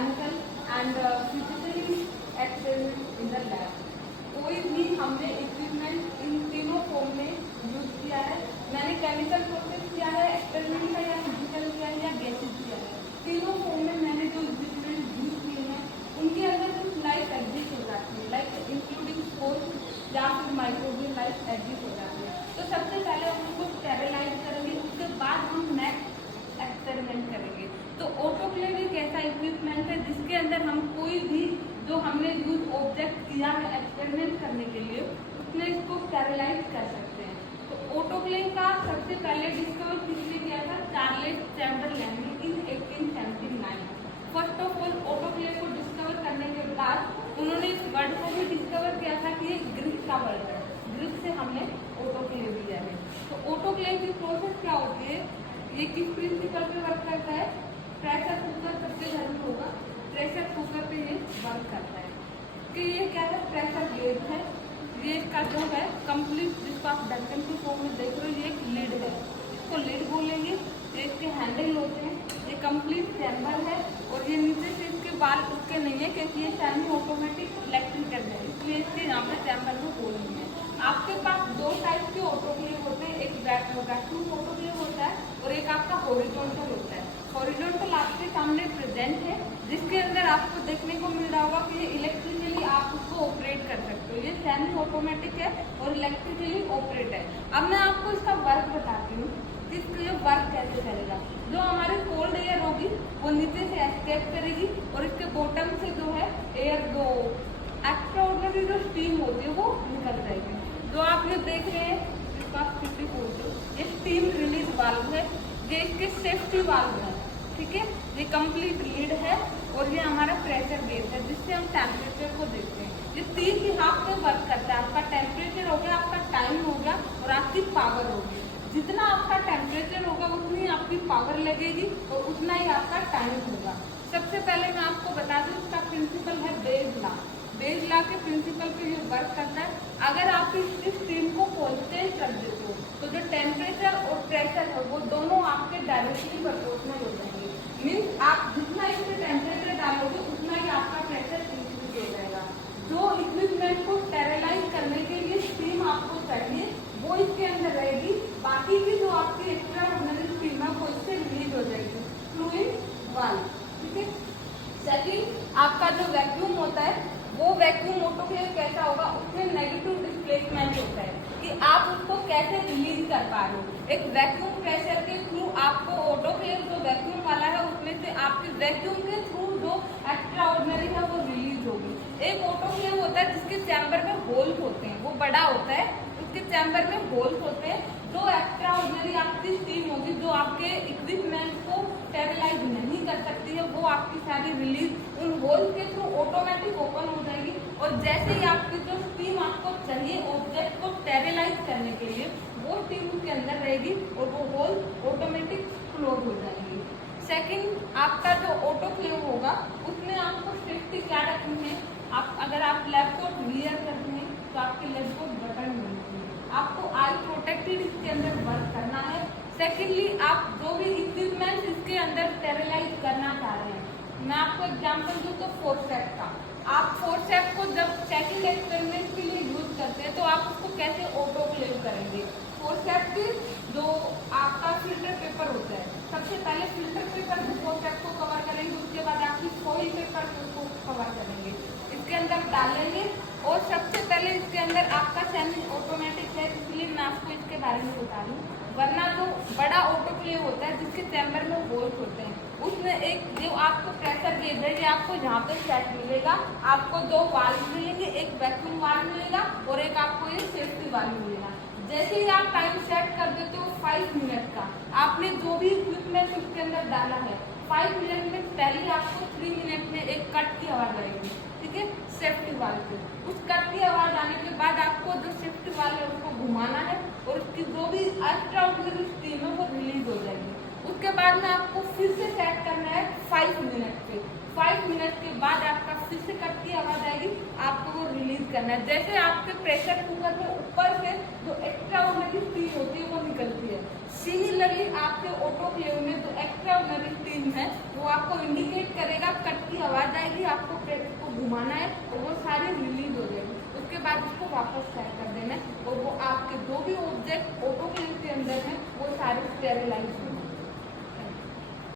Mechanical and physically experiment in the lab. कोई भी हमने इक्विपमेंट इन तीनों फॉर्म में यूज किया है। मैंने केमिकल प्रोसेस किया है, एक्सपेरिमेंट किया या फिजिकल किया है या गैसेज किया है। तीनों फॉर्म में मैंने जो इक्विपमेंट यूज किए हैं उनके अंदर कुछ लाइफ एग्जिस्ट हो जाती है, लाइक इंक्लूडिंग स्पोर्स या फिर माइक्रोबियल लाइफ एग्जिस्ट हो जाती है। तो सबसे पहले हम उनको स्टेरिलाइज करेंगे, उसके बाद हम नेक्स्ट एक्सपेरिमेंट करेंगे। तो ऑटोक्लेव एक ऐसा इक्विपमेंट है जिसके अंदर हम कोई भी जो हमने यूज ऑब्जेक्ट किया है एक्सपेरिमेंट करने के लिए उसमें इसको स्टेरिलाइज कर सकते हैं। तो ऑटोक्लेव का सबसे पहले डिस्कवर किसने किया था? चार्ल्स चैम्बरलेन ने इन 1879। फर्स्ट ऑफ ऑल ऑटोक्लेव को डिस्कवर करने के बाद उन्होंने इस वर्ड को भी डिस्कवर किया था कि ये ग्रीक का वर्ड है, ग्रीक से हमने ऑटोक्लेव लिया है। तो ऑटोक्लेव की प्रोसेस क्या होती है, ये किस प्रिंसिपल पे वर्क करता है? प्रेशर कुकर सबके घर में होगा, प्रेशर कुकर पे ये वर्क करता है कि ये क्या है? प्रेशर गेज है। गेज का जो है कंप्लीट, जिसको आप ढक्कन की फॉर्म में देख रहे हो, ये एक लिड है, इसको लिड बोलेंगे। ये इसके हैंडल होते हैं, ये कंप्लीट चैम्बर है और ये नीचे से इसके बाल उसके नहीं है क्योंकि ये सेमी ऑटोमेटिक इलेक्ट्रिकल है, इसलिए इसके यहाँ पे चैम्बर में होल नहीं है। आपके पास दो टाइप के ऑटोक्लेव होते हैं, एक वैक्यूम ऑटोक्लेव होता है और एक आपका हॉरिजॉन्टल होता है। हॉरिजॉन्टल आपके सामने प्रेजेंट है, जिसके अंदर आपको देखने को मिल रहा होगा कि ये इलेक्ट्रिकली आप उसको ऑपरेट कर सकते हो। ये सेमी ऑटोमेटिक है और इलेक्ट्रिकली ऑपरेट है। अब मैं आपको इसका वर्क बताती हूँ, इसका ये वर्क कैसे करेगा। जो हमारी कोल्ड एयर होगी वो नीचे से एस्केप करेगी और इसके बॉटम से जो है एयर, जो एक्स्ट्रा ऑर्डिनरी जो स्टीम होती है वो निकल जाएगी। जो आप ये देख रहे हैं जिसको आप फिफ्टी बोलते हो, ये स्टीम रिलीज वाल्व है, ये इसके सेफ्टी वाल्व है, ठीक है। ये कंप्लीट लीड है और ये हमारा प्रेशर गेज है जिससे हम टेम्परेचर को देखते हैं। ये तीन लिहाज पे वर्क करता है, आपका टेम्परेचर हो गया, आपका टाइम हो गया और आपकी पावर होगी। जितना आपका टेम्परेचर होगा उतनी आपकी पावर लगेगी और उतना ही आपका टाइम होगा। सबसे पहले मैं आपको बता दूं, इसका प्रिंसिपल है बेज लॉ। बेज लॉ के प्रिंसिपल पे ये वर्क करता है। अगर आप इस स्टीम को कांस्टेंट कर देते हो तो जो टेम्परेचर और प्रेशर है वो दोनों आपके डायरेक्टली प्रोपोर्शनल हो जाएंगे। मीन्स आप जितना इसमें टेम्परेचर डालोगे उतना ही आपका प्रेशर इंक्रीज हो जाएगा। जो इक्विपमेंट को स्टेरिलाइज करने के लिए स्टीम आपको चाहिए वो इसके अंदर रहेगी, बाकी की जो आपकी एक्स्ट्रा ऑर्डिनरी स्टीम है वो इससे रिलीज हो जाएगी थ्रू इन वाल्व, ठीक है। सेकंड, आपका जो वैक्यूम होता है वो वैक्यूम ऑटोक्लेव कैसा होगा, उसमें नेगेटिव डिस्प्लेसमेंट होता है कि आप उसको कैसे रिलीज कर पा रहे हो। एक वैक्यूम प्रेशर के थ्रू आपको ऑटोक्लेव जो वैक्यूम वाला है उसमें से आपके वैक्यूम के थ्रू जो एक्स्ट्रा ऑर्डिनरी है वो रिलीज होगी। एक ऑटोक्लेव होता है जिसके चैम्बर में होल्स होते हैं, वो बड़ा होता है, उसके चैम्बर में होल्स होते हैं। जो एक्स्ट्रा ऑर्डिनरी आपकी स्टीम होगी जो आपके इक्विपमेंट को स्टेरिलाइज नहीं कर सकती है वो आपकी सारी रिलीज उन होल्स के थ्रू ऑटोमेटिक ओपन हो जाएगी और जैसे ही आपकी जो स्टीम आपको चाहिए ऑब्जेक्ट को स्टेरिलाइज करने के लिए वो स्टीम उसके अंदर रहेगी और वो होल ऑटोमेटिक क्लोज हो जाएंगी। सेकंड, आपका जो ऑटोक्लेव होगा उसमें आपको सेफ्टी क्या रखनी है। आप अगर आप लैब कोट वियर करते हैं तो आपके लैब कोट बटन मिलती है, आपको आई प्रोटेक्टेड इसके अंदर वर्क करना है। सेकेंडली, आप जो भी इक्विपमेंट इसके अंदर स्टेरिलाइज करना चाह रहे हैं, मैं आपको एग्जांपल दूं तो फोर्सेप्स का। आप फोर्सेप्स को जब चेकिंग एक्सपेरिमेंट के लिए यूज करते हैं तो आप उसको कैसे ऑटोक्लेव करेंगे। फोर्सेप्स के जो आपका फिल्टर पेपर होता है, सबसे पहले फिल्टर पेपर से फोर्सेप्स को कवर करेंगे, उसके बाद आपकी फॉइल पेपर को कवर करेंगे, इसके अंदर डालेंगे और सबसे पहले इसके अंदर आपका सेमी ऑटोमेटिक है इसलिए मैं आपको इसके बारे में बता रही हूँ। वरना जो बड़ा ऑटोक्लेव होता है जिसके चैम्बर में होल्स होते हैं उसमें एक जो आपको प्रेशर गेज है ये आपको यहाँ पे सेट मिलेगा, आपको दो वाल्व मिलेंगे, एक वैक्यूम वाल्व मिलेगा और एक आपको ये सेफ्टी वाल्व मिलेगा। जैसे ही आप टाइम सेट कर देते हो 5 मिनट का, आपने जो भी इक्विपमेंट उसके अंदर डाला है 5 मिनट में पहले आपको 3 मिनट में एक कट की आवाज आएगी, ठीक है, सेफ्टी वाल्व से। उस कट की आवाज आने के बाद आपको जो सेफ्टी वाल्व है उसको घुमाना है और उसकी जो भी एक्स्ट्रा ऑर्डिनरी स्टीम है वो रिलीज हो जाएगी। उसके बाद में आपको फिर से सेट करना है 5 मिनट पे। 5 मिनट के बाद आपका फिर से कट की आवाज आएगी, आपको वो रिलीज करना है। जैसे आपके प्रेशर कुकर में ऊपर से जो एक्स्ट्रा ऑर्डिनरी स्टीम होती है वो निकलती है, सिमिलरली आपके ऑटोक्लेव में जो एक्स्ट्रा ऑर्डिनरी स्टीम है वो आपको इंडिकेट करेगा कट की आवाज आपको प्रेस को घुमाना है और वो सारे रिलीज हो जाएंगे। उसके बाद उसको वापस सेट कर देना है और वो आपके जो भी ऑब्जेक्ट ऑटोक्लेव के अंदर है वो सारे स्टेरिलाइज हो